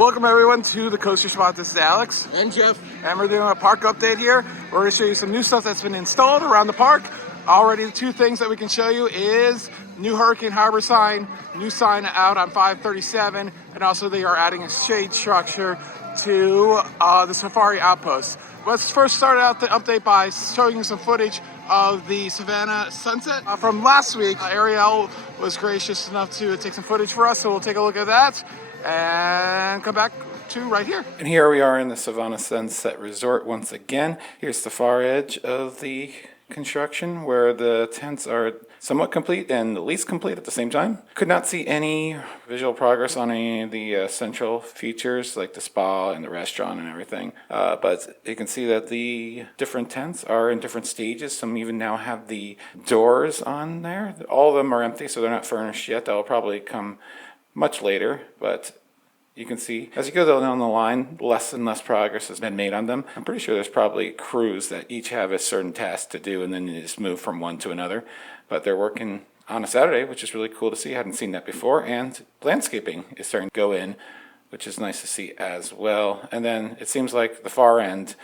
Welcome everyone to the Coaster Spot. This is Alex. And Jeff. And we're doing a park update here. We're going to show you some new stuff that's been installed around the park. Already the two things that we can show you is new Hurricane Harbor sign, new sign out on 537, and also they are adding a shade structure to the Safari Outpost. Let's first start out the update by showing you some footage of the Savannah sunset from last week. Ariel was gracious enough to take some footage for us, so we'll take a look at that and come back to right here. And here we are in the Savannah Sunset Resort once again. Here's the far edge of the construction where the tents are somewhat complete and the least complete at the same time. Could not see any visual progress on any of the central features like the spa and the restaurant and everything. But you can see that the different tents are in different stages. Some even now have the doors on there. All of them are empty, so they're not furnished yet. That will probably come much later, but you can see as you go down the line, less and less progress has been made on them. I'm pretty sure there's probably crews that each have a certain task to do, and then you just move from one to another. But they're working on a Saturday, which is really cool to see. I hadn't seen that before, and landscaping is starting to go in, which is nice to see as well. And then it seems like the far end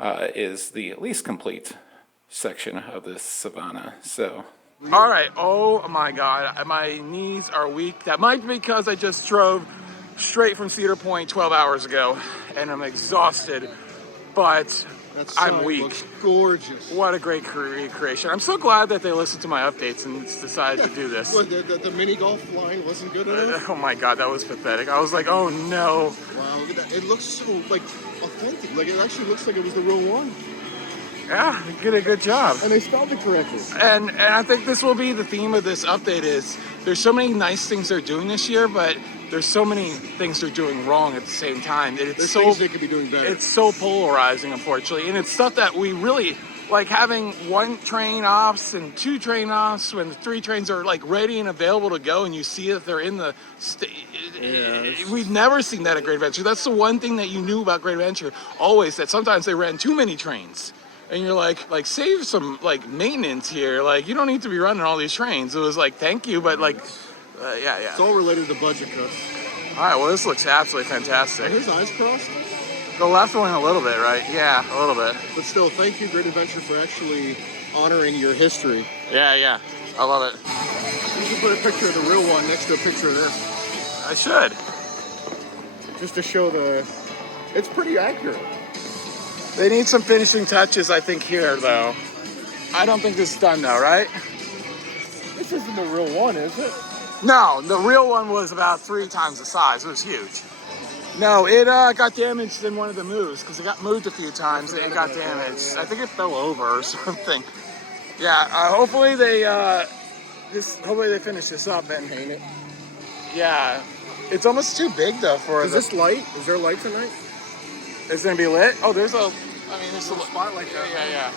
is the least complete section of this Savannah. So. All right, oh my God, my knees are weak. That might be because I just drove straight from Cedar Point 12 hours ago and I'm exhausted, but I'm weak. Looks gorgeous. What a great recreation. I'm so glad that they listened to my updates and decided to do this. What, the mini golf line wasn't good enough? Oh my God, that was pathetic. I was like, oh no. Wow, look at that. It looks so like authentic. Like it actually looks like it was the real one. Yeah, they did a good job. And they spelled it correctly. And I think this will be the theme of this update is there's so many nice things they're doing this year, but there's so many things they're doing wrong at the same time. There's things they could be doing better. It's so polarizing, unfortunately. And it's stuff that we really, like having one train ops and two train ops when the three trains are like ready and available to go and you see that they're in the we've never seen that at Great Adventure. That's the one thing that you knew about Great Adventure, always, that sometimes they ran too many trains. And you're like save some like maintenance here. Like you don't need to be running all these trains. It was like, thank you, but like, yeah. It's all related to budget cuts. All right, well this looks absolutely fantastic. Are his eyes crossed? The left one a little bit, right? Yeah, a little bit. But still, thank you, Great Adventure, for actually honoring your history. Yeah, I love it. You should put a picture of the real one next to a picture of this. I should. Just to show it's pretty accurate. They need some finishing touches, I think, here, though. I don't think this is done, though, right? This isn't the real one, is it? No, the real one was about 3 times the size. It was huge. No, it got damaged in one of the moves, because it got moved a few times and it got damaged. I think it fell over or something. Yeah, hopefully they finish this up and paint it. Yeah, it's almost too big, though, for Is this light? Is there light tonight? It's gonna be lit? Oh, there's a spotlight there. Yeah.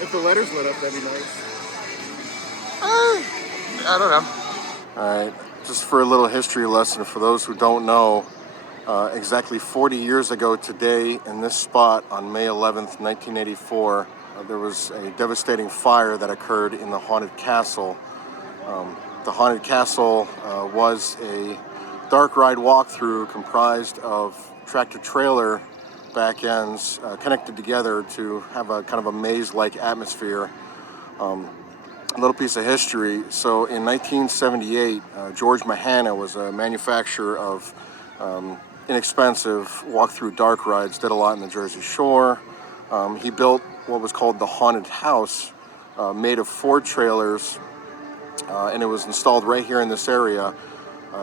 If the letter's lit up, that'd be nice. I don't know. All right, just for a little history lesson for those who don't know, exactly 40 years ago today in this spot on May 11th, 1984, there was a devastating fire that occurred in the Haunted Castle. The Haunted Castle was a dark ride walkthrough comprised of tractor-trailer back ends connected together to have a kind of a maze-like atmosphere. A little piece of history. So in 1978, George Mahana was a manufacturer of inexpensive walk-through dark rides, did a lot in the Jersey Shore. He built what was called the Haunted House, made of 4 trailers, and it was installed right here in this area.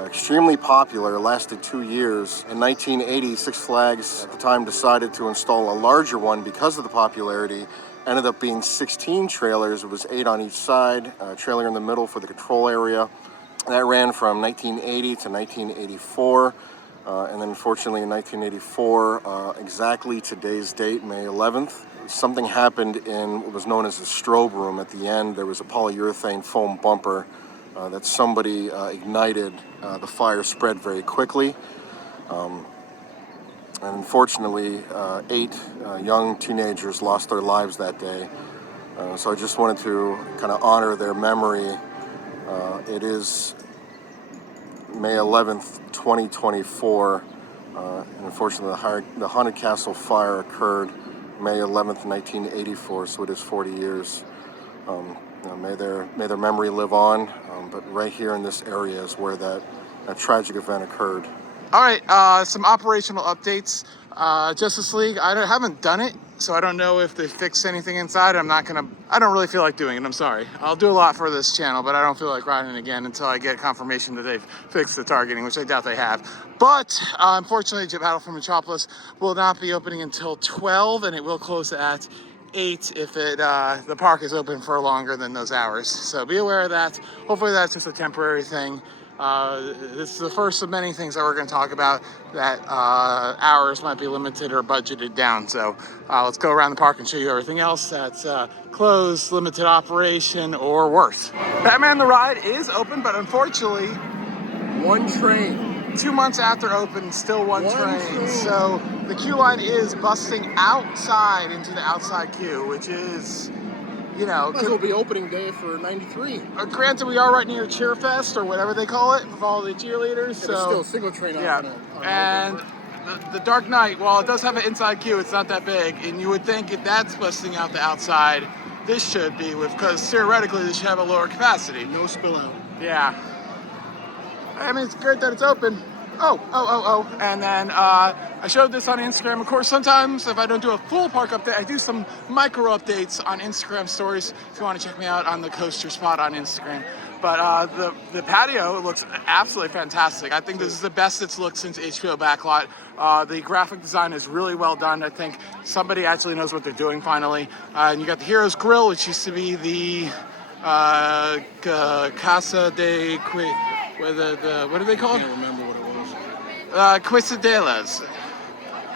Extremely popular, lasted 2 years. In 1980, Six Flags at the time decided to install a larger one because of the popularity. Ended up being 16 trailers. It was 8 on each side, a trailer in the middle for the control area. That ran from 1980 to 1984. And then unfortunately in 1984, exactly today's date, May 11th, something happened in what was known as the strobe room. At the end, there was a polyurethane foam bumper that somebody ignited. The fire spread very quickly. And unfortunately, 8 young teenagers lost their lives that day. So I just wanted to kind of honor their memory. It is May 11th, 2024, And unfortunately, the Haunted Castle fire occurred May 11th, 1984, so it is 40 years. May their memory live on, but right here in this area is where that tragic event occurred. All right, some operational updates. Justice League, haven't done it, so I don't know if they fixed anything inside. I don't really feel like doing it, I'm sorry. I'll do a lot for this channel, but I don't feel like riding it again until I get confirmation that they've fixed the targeting, which I doubt they have. But unfortunately, Battle for Metropolis will not be opening until 12, and it will close at 8 if the park is open for longer than those hours. So be aware of that. Hopefully that's just a temporary thing. This is the first of many things that we're going to talk about that hours might be limited or budgeted down. So let's go around the park and show you everything else that's closed, limited operation, or worse. Batman the Ride is open, but unfortunately, One train. 2 months after open, still one train. So the queue line is busting outside into the outside queue, which is, you know, Might as well be opening day for 93. granted, we are right near Cheerfest or whatever they call it for all the cheerleaders. Yeah, So there's still a single train out. yeah, and the Dark Knight, while it does have an inside queue, it's not that big, and you would think if that's busting out the outside, this should be because theoretically this should have a lower capacity. No spill out. Yeah. I mean, it's great that it's open. And then I showed this on Instagram. Of course, sometimes if I don't do a full park update, I do some micro updates on Instagram stories. If you want to check me out on the Coaster Spot on Instagram. But the patio looks absolutely fantastic. I think this is the best it's looked since HBO Backlot. The graphic design is really well done. I think somebody actually knows what they're doing finally. And you got the Heroes Grill, which used to be the Casa de what do they call I it? can't remember what it was. Quesadelas.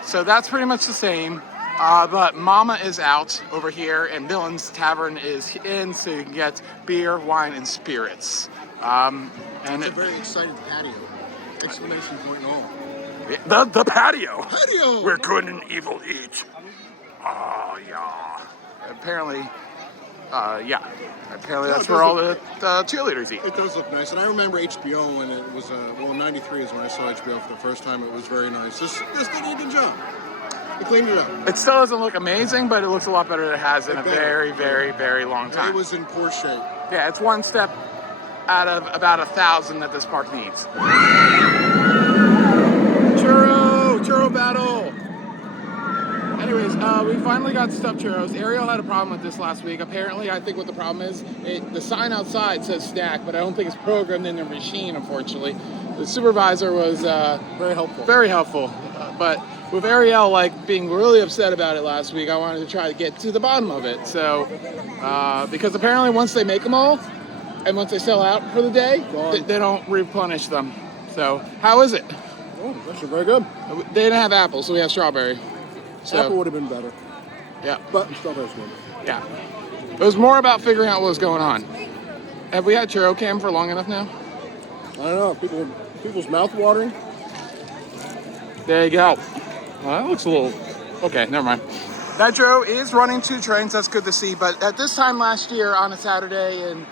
So that's pretty much the same. But Mama is out over here, and Villain's Tavern is in, so you can get beer, wine, and spirits. And It's a very excited patio. Exclamation point and all. the patio. Patio! Where good and evil eat. Oh, yeah. Apparently, Apparently that's where all the cheerleaders eat. It does look nice, and I remember HBO when it was, in 93 is when I saw HBO for the first time. It was very nice. This did a good job. They cleaned it up. It still doesn't look amazing, but it looks a lot better than it has in a better. very, very, very long It time. was in poor shape. Yeah, it's one step out of about 1,000 that this park needs. Churro battle. Anyways, we finally got stuffed churros. Ariel had a problem with this last week. Apparently, I think what the problem is, the sign outside says snack, but I don't think it's programmed in their machine, unfortunately. The supervisor was Very helpful. very helpful, but with Ariel being really upset about it last week, I wanted to try to get to the bottom of it. So, because apparently once they make them all, and once they sell out for the day, they don't replenish them. So, how is it? Oh, it's actually very good. They didn't have apple, so we have strawberry. So, Apple would have been better, yeah, but strawberry's good. yeah. It was more about figuring out what was going on. Have we had churro cam for long enough now? I don't know. People's mouth watering. There you go. Well, that looks a little... Okay, never mind. Metro is running 2 trains. That's good to see. But at this time last year on a Saturday in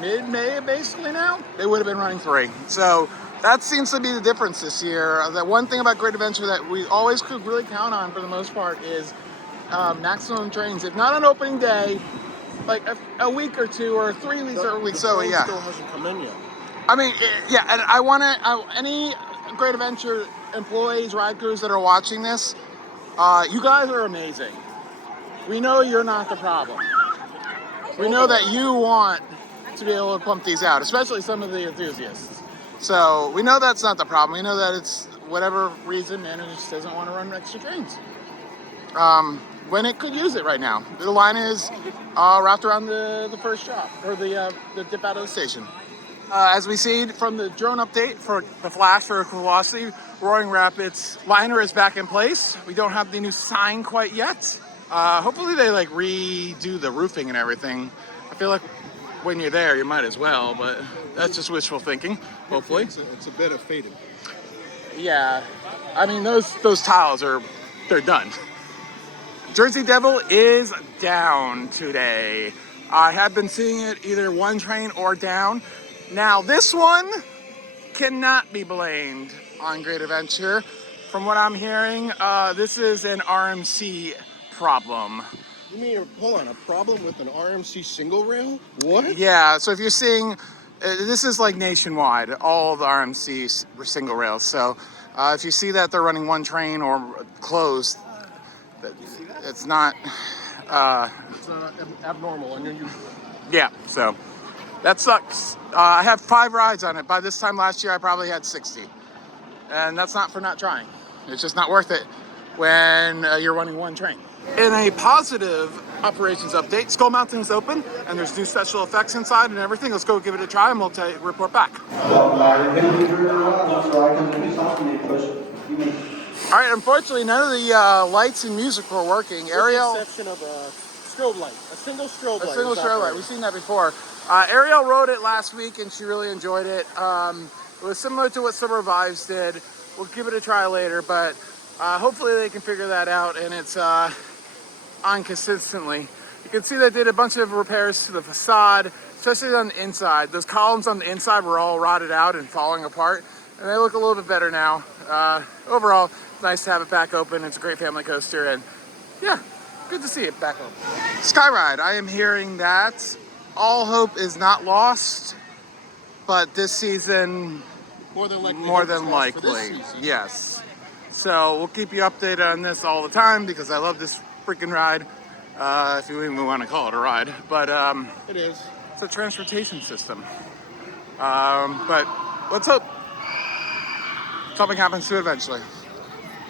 mid-May, basically now, they would have been running 3. So that seems to be the difference this year. The one thing about Great Adventure that we always could really count on for the most part is maximum trains. If not on opening day, like a week or 2 or 3 weeks or a week. So train yeah. still hasn't come in yet. I mean, yeah, and I want to, any Great Adventure employees, ride crews that are watching this, you guys are amazing. We know you're not the problem. We know that you want to be able to pump these out, especially some of the enthusiasts. So we know that's not the problem. We know that it's whatever reason, management just doesn't want to run extra trains. When it could use it right now. The line is wrapped around the first stop, or the dip out of the station. As we see from the drone update for the Flash or Velocity, Roaring Rapids liner is back in place. We don't have the new sign quite yet. Hopefully they redo the roofing and everything. I feel like when you're there, you might as well, but that's just wishful thinking, hopefully. It's a bit of faded. Yeah, I mean, those tiles they're done. Jersey Devil is down today. I have been seeing it either one train or down. Now, this one cannot be blamed on Great Adventure From what I'm hearing, this is an RMC problem. You mean, hold on, a problem with an RMC single rail? What? Yeah, so if you're seeing, this is like nationwide, all the RMC single rails. So if you see that they're running one train or closed, it's not, It's abnormal. And you yeah, so that sucks. I have 5 rides on it. By this time last year, I probably had 60. And that's not for not trying. It's just not worth it when you're running one train. In a positive operations update, Skull Mountain is open and there's new special effects inside and everything. Let's go give it a try and we'll report back. All right, unfortunately, none of the lights and music were working. Ariel, With the exception of a strobe light, a single strobe light. a single was strobe light. operating. We've seen that before. Ariel rode it last week and she really enjoyed it. It was similar to what Summer Vibes did. We'll give it a try later, but hopefully they can figure that out and it's on consistently. You can see they did a bunch of repairs to the facade, especially on the inside. Those columns on the inside were all rotted out and falling apart, and they look a little bit better now. Overall, it's nice to have it back open. It's a great family coaster, and yeah, good to see it back open. Skyride, I am hearing that all hope is not lost, but this season, More than likely. more hope is than lost for this likely, season. yes. So we'll keep you updated on this all the time because I love this freaking ride. If you even want to call it a ride, but It is. it's a transportation system. But let's hope something happens to it eventually.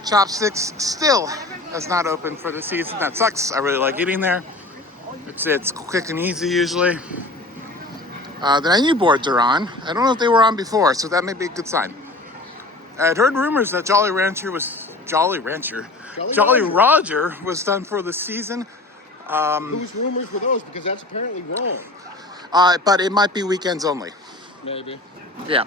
Chopsticks still has not opened for the season. That sucks. I really like eating there. It's quick and easy usually. The menu boards are on. I don't know if they were on before, so that may be a good sign. I had heard rumors that Jolly Roger was done for the season. Whose rumors were those? Because that's apparently wrong. But it might be weekends only. Maybe. Yeah.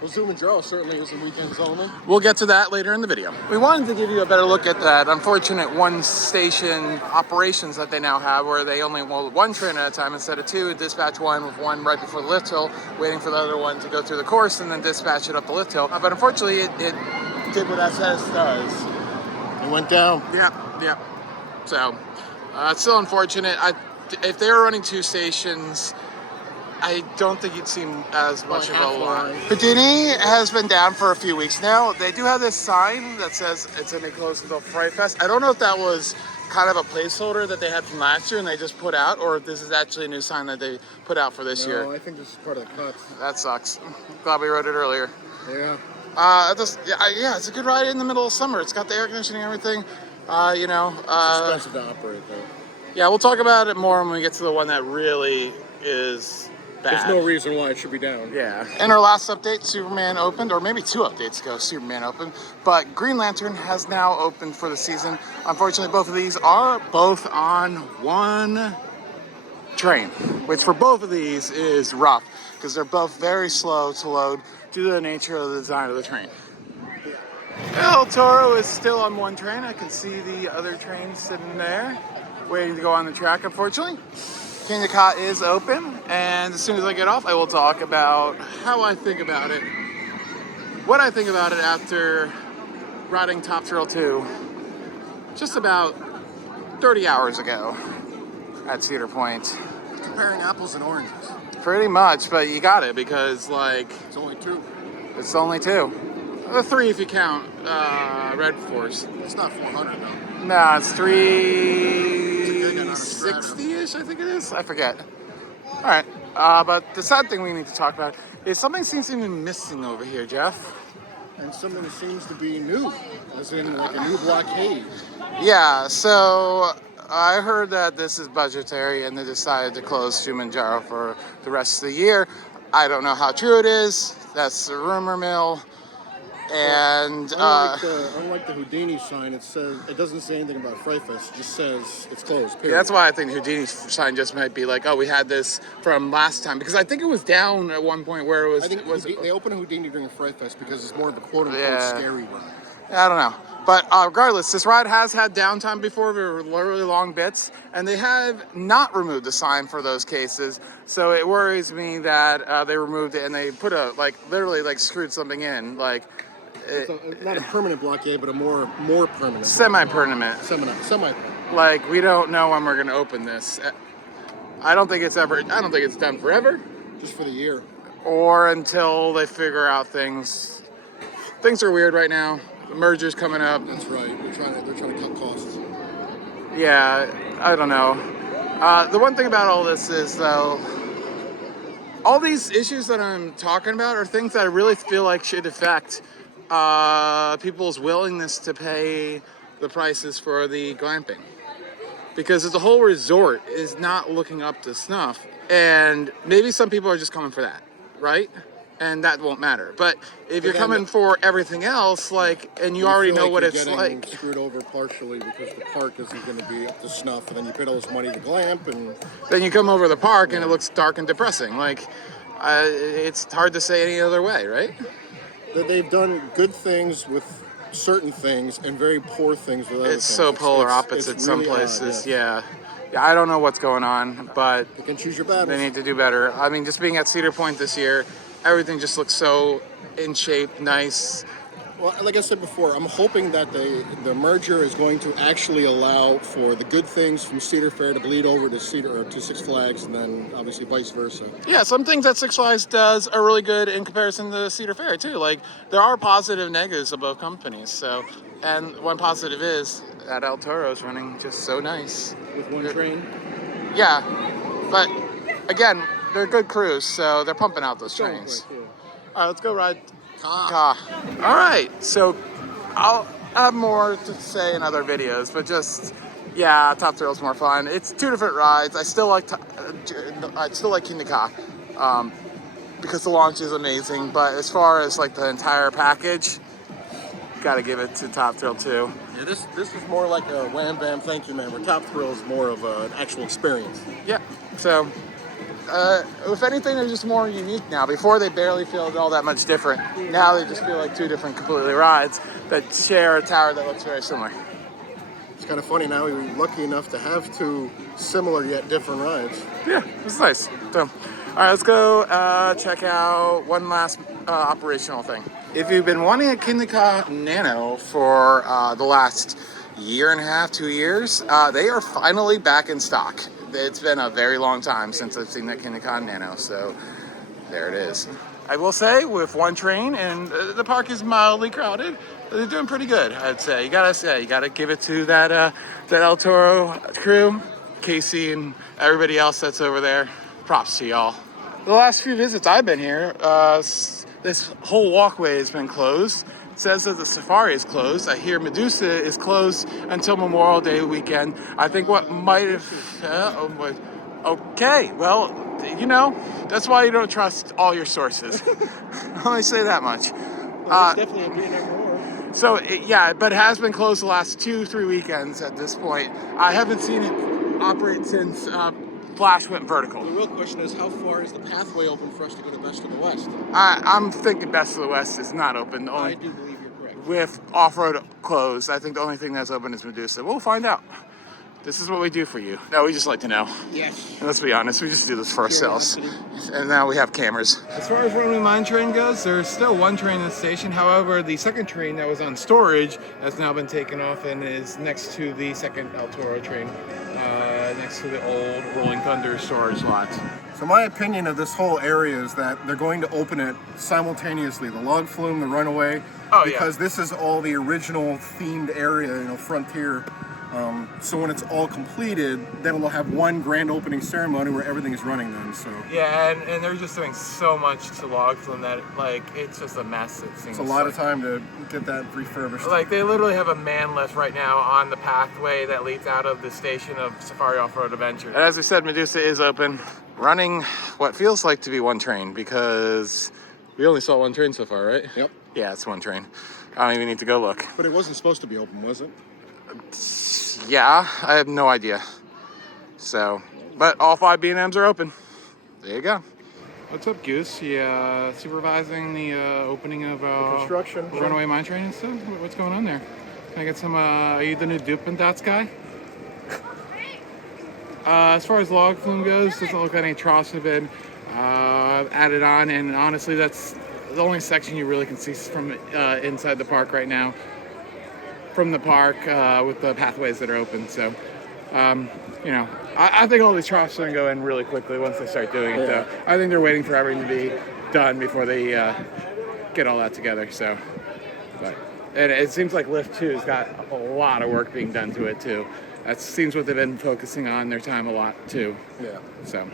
Well, Zumandro certainly is a weekends only. We'll get to that later in the video. We wanted to give you a better look at that unfortunate one station operations that they now have where they only load one train at a time instead of 2, dispatch one with one right before the lift hill, waiting for the other one to go through the course and then dispatch it up the lift hill. But unfortunately it did what SS does. It went down. Yep. So it's still unfortunate. If they were running 2 stations, I don't think you'd see as much of a half lot. line. Houdini has been down for a few weeks now. They do have this sign that says it's going to be closed until Fright Fest. I don't know if that was kind of a placeholder that they had from last year and they just put out, or if this is actually a new sign that they put out for this year. No, I think this is part of the cuts. That sucks. Glad we wrote it earlier. Yeah. Yeah, it's a good ride in the middle of summer. It's got the air conditioning and everything. It's expensive to operate though. Yeah, we'll talk about it more when we get to the one that really is bad. There's no reason why it should be down. Yeah. In our last update, Superman opened, or maybe 2 updates ago, Superman opened, but Green Lantern has now opened for the season. Unfortunately, both of these are both on one train, which for both of these is rough because they're both very slow to load due to the nature of the design of the train. El Toro is still on one train. I can see the other train sitting there, waiting to go on the track, unfortunately. Kingda is open, and as soon as I get off, I will talk about how I think about it, what I think about it after riding Top Thrill 2 just about 30 hours ago at Cedar Point. Comparing apples and oranges. Pretty much, but you got it because, like, It's only 2. it's only 2. 3 if you count Red Force. It's not 400 though. No, it's gig and not a 360-ish, I think it is. I forget. All right, but the sad thing we need to talk about is something seems to be missing over here, Jeff. And something seems to be new, as in like a new blockade. Yeah, so I heard that this is budgetary and they decided to close Kilimanjaro for the rest of the year. I don't know how true it is. That's the rumor mill. And Unlike the Houdini sign, it doesn't say anything about Fright Fest. It just says it's closed. Period. that's why I think Houdini's sign just might be like, oh, we had this from last time. Because I think it was down at one point where it was... I think they open Houdini during Fright Fest because it's more of a quote-unquote Yeah. scary ride. I don't know. But regardless, this ride has had downtime before, really long bits, and they have not removed the sign for those cases. So it worries me that they removed it and they put literally screwed something in. Not a permanent blockade, but a more permanent. Semi-permanent. Semi-permanent. Like, we don't know when we're going to open this. I don't think it's done forever, Just for the year. or until they figure out things. Things are weird right now. The merger's coming up. That's right. They're trying to cut costs. Yeah, I don't know. The one thing about all this is, though, all these issues that I'm talking about are things that I really feel like should affect people's willingness to pay the prices for the glamping. Because the whole resort is not looking up to snuff. And maybe some people are just coming for that, right? And that won't matter. But if you're coming for everything else, like, and you already know what it's like. Screwed over partially because the park isn't going to be up to snuff, and then you pay all this money to glamp, and Then you come over the park and it looks dark and depressing. Like, it's hard to say any other way, right? they've done good things with certain things and very poor things with other things. It's so polar opposite some really odd, places. yes. Yeah, I don't know what's going on, but You can choose your battles. they need to do better. I mean, just being at Cedar Point this year, everything just looks so in shape, nice. Well, like I said before, I'm hoping that the merger is going to actually allow for the good things from Cedar Fair to bleed over to Six Flags, and then obviously vice versa. Yeah, some things that Six Flags does are really good in comparison to Cedar Fair too. Like, there are positive negatives of both companies. So, and one positive is that El Toro's running just so nice. With one train. Yeah, but again, they're good crews, so they're pumping out those trains. All right, let's go ride Ka. All right, so I'll have more to say in other videos, but just, yeah, Top Thrill is more fun. It's two different rides. I still like Kingda Ka because the launch is amazing, but as far as like the entire package, gotta give it to Top Thrill too. Yeah, this is more like a wham bam thank you man, where Top Thrill is more of an actual experience. Yeah, so if anything, they're just more unique now. Before, they barely feel all that much different. Now they just feel like two different completely rides that share a tower that looks very similar. It's kind of funny now we're lucky enough to have two similar yet different rides. Yeah, it's nice. So, all right, let's go check out one last operational thing. If you've been wanting a Kingda Ka Nano for the last year and a half, 2 years, they are finally back in stock. It's been a very long time since I've seen that Kingda Ka Nano, so there it is. I will say, with one train and the park is mildly crowded, they're doing pretty good, I'd say. You gotta give it to that El Toro crew, Casey and everybody else that's over there. Props to y'all. The last few visits I've been here, this whole walkway has been closed. It says that the safari is closed. I hear Medusa is closed until Memorial Day weekend. I think what might have... okay, well, you know, that's why you don't trust all your sources. I'll only say that much. Well, it's definitely a being more. So, but it has been closed the last 2-3 weekends at this point. I haven't seen it operate since Flash went vertical. The real question is, how far is the pathway open for us to go to Best of the West? I'm thinking Best of the West is not open. I do believe you're correct. With off-road closed, I think the only thing that's open is Medusa. We'll find out. This is what we do for you. No, we just like to know. Yes. Let's be honest, we just do this for ourselves. And now we have cameras. As far as Runaway Mine Train goes, there's still one train in the station. However, the second train that was on storage has now been taken off and is next to the second El Toro train, next to the old Rolling Thunder storage lot. So my opinion of this whole area is that they're going to open it simultaneously, the log flume, the runaway, because this is all the original themed area, Frontier. So when it's all completed, then we'll have one grand opening ceremony where everything is running then, so. Yeah, and they're just doing so much to log flume that, it's just a mess, it seems. It's a lot of time to get that refurbished. Like, they literally have a man lift right now on the pathway that leads out of the station of Safari Off-Road Adventure. And as we said, Medusa is open, running what feels like to be one train, because we only saw one train so far, right? Yep. Yeah, it's one train. I don't even need to go look. But it wasn't supposed to be open, was it? Yeah, I have no idea. So, but all 5 B&Ms are open. There you go. What's up, Goose? Yeah, supervising the opening of construction. Runaway Mine Train and stuff? What's going on there? Can I get some, are you the new Dupin Dots guy? As far as log flume goes, doesn't look like any troughs have been added on, and honestly, that's the only section you really can see from inside the park right now, from the park with the pathways that are open. So, you know, I think all these troughs are going to go in really quickly once they start doing it, though. I think they're waiting for everything to be done before they get all that together. So, but and it seems like Lift 2 has got a lot of work being done to it, too. That seems what they've been focusing on their time a lot, too. Yeah. So,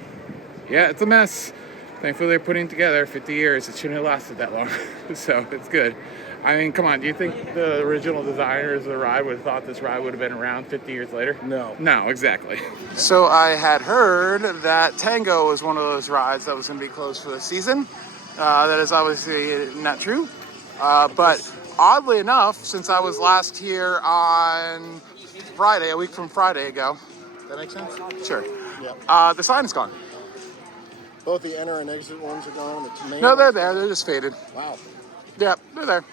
yeah, it's a mess. Thankfully, they're putting it together. 50 years. It shouldn't have lasted that long. So, it's good. I mean, come on. Do you think the original designers of the ride would have thought this ride would have been around 50 years later? No. No, exactly. So, I had heard that Tango was one of those rides that was going to be closed for the season. That is obviously not true. But oddly enough, since I was last here on Friday, a week from Friday ago. That makes sense? Sure. Yeah. The sign is gone. Both the enter and exit ones are gone. The main No, they're ones? there. They're just faded. Wow. Yeah, they're there.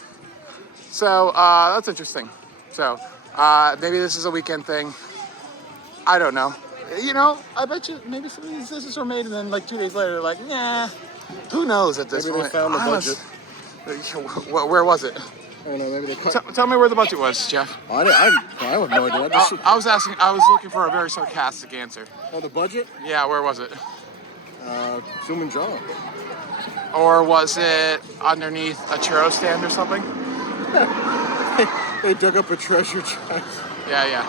So that's interesting. So maybe this is a weekend thing. I don't know. You know, I bet you maybe some of these decisions were made and then like 2 days later they're like, nah. Who knows at this Maybe point? they found the budget. Where was it? I don't know. Maybe they cut. Tell me where the budget was, Jeff. I have no idea. I was asking. I was looking for a very sarcastic answer. Oh, the budget? Yeah, where was it? Zoom and John. Or was it underneath a churro stand or something? They dug up a treasure chest. Yeah.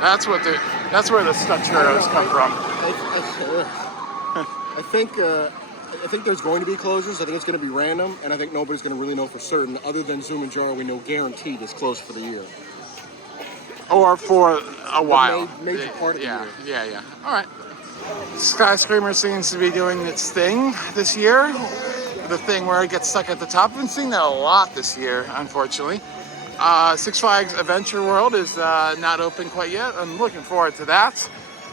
That's where the stuffed churros come from. I think there's going to be closures. I think it's going to be random, and I think nobody's going to really know for certain. Other than Zoom and Jar, we know guaranteed is closed for the year. Or for a while. Major part of the year. Yeah. All right. Skyscreamer seems to be doing its thing this year. The thing where it gets stuck at the top. I've been seeing that a lot this year, unfortunately. Six Flags Adventure World is not open quite yet. I'm looking forward to that.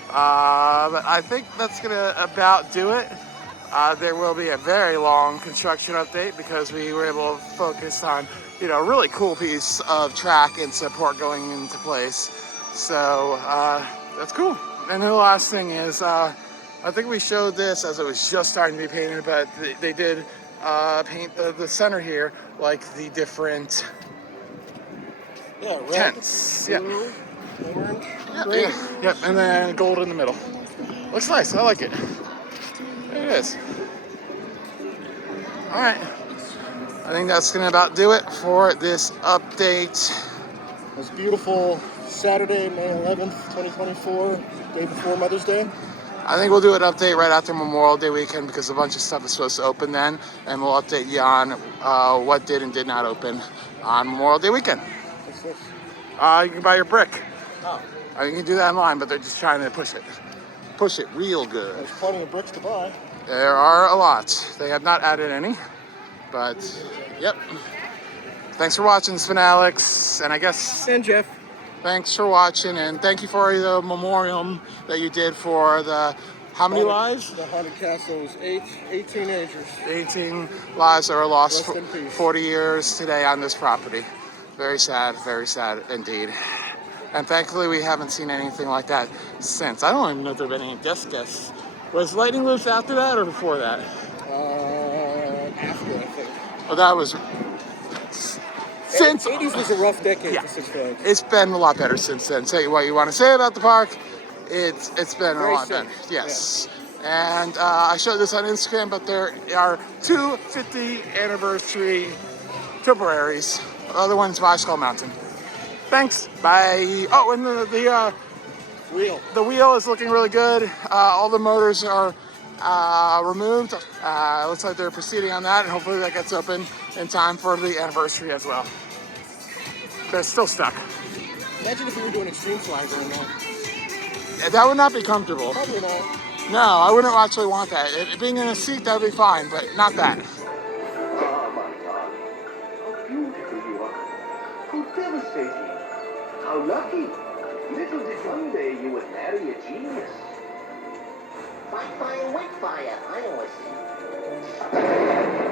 But I think that's going to about do it. There will be a very long construction update because we were able to focus on, you know, a really cool piece of track and support going into place. So that's cool. And then the last thing is, I think we showed this as it was just starting to be painted, but they did paint the center here like the different tents. Blue, orange, Yeah. Yep, and then gold in the middle. Looks nice. I like it. There it is. All right. I think that's going to about do it for this update. It was beautiful Saturday, May 11th, 2024, day before Mother's Day. I think we'll do an update right after Memorial Day weekend because a bunch of stuff is supposed to open then, and we'll update you on what did and did not open on Memorial Day weekend. What's this? You can buy your brick. Oh. You can do that online, but they're just trying to push it real good. There's plenty of bricks to buy. There are a lot. They have not added any, but yep. Thanks for watching, Spin Alex, and I guess And Jeff. thanks for watching, and thank you for the memoriam that you did for the how many lives? The Haunted Castle was 8 teenagers. 18 lives that were lost Rest in peace. 40 years today on this property. Very sad indeed. And thankfully, we haven't seen anything like that since. I don't even know if there have been any death guests. Was Lightning Loops after that or before that? After, I think. Well, that was since 80s was a rough decade Yeah. for Six Flags. It's been a lot better since then. Say what you want to say about the park. It's been a Very lot safe. better. Yes. And I showed this on Instagram, but there are two 50th anniversary temporaries. The other one's by Skull Mountain. Thanks. Bye. Oh, and the wheel is looking really good. All the motors are removed. Looks like they're proceeding on that, and hopefully that gets open in time for the anniversary as well. They're still stuck. Imagine if we were doing extreme flag right now. That would not be comfortable. Probably not. No, I wouldn't actually want that. Being in a seat, that would be fine, but not that. Oh my God. How beautiful you are. How devastating. How lucky. Little did one day you would marry a genius. Fight fire, wet fire. I always see.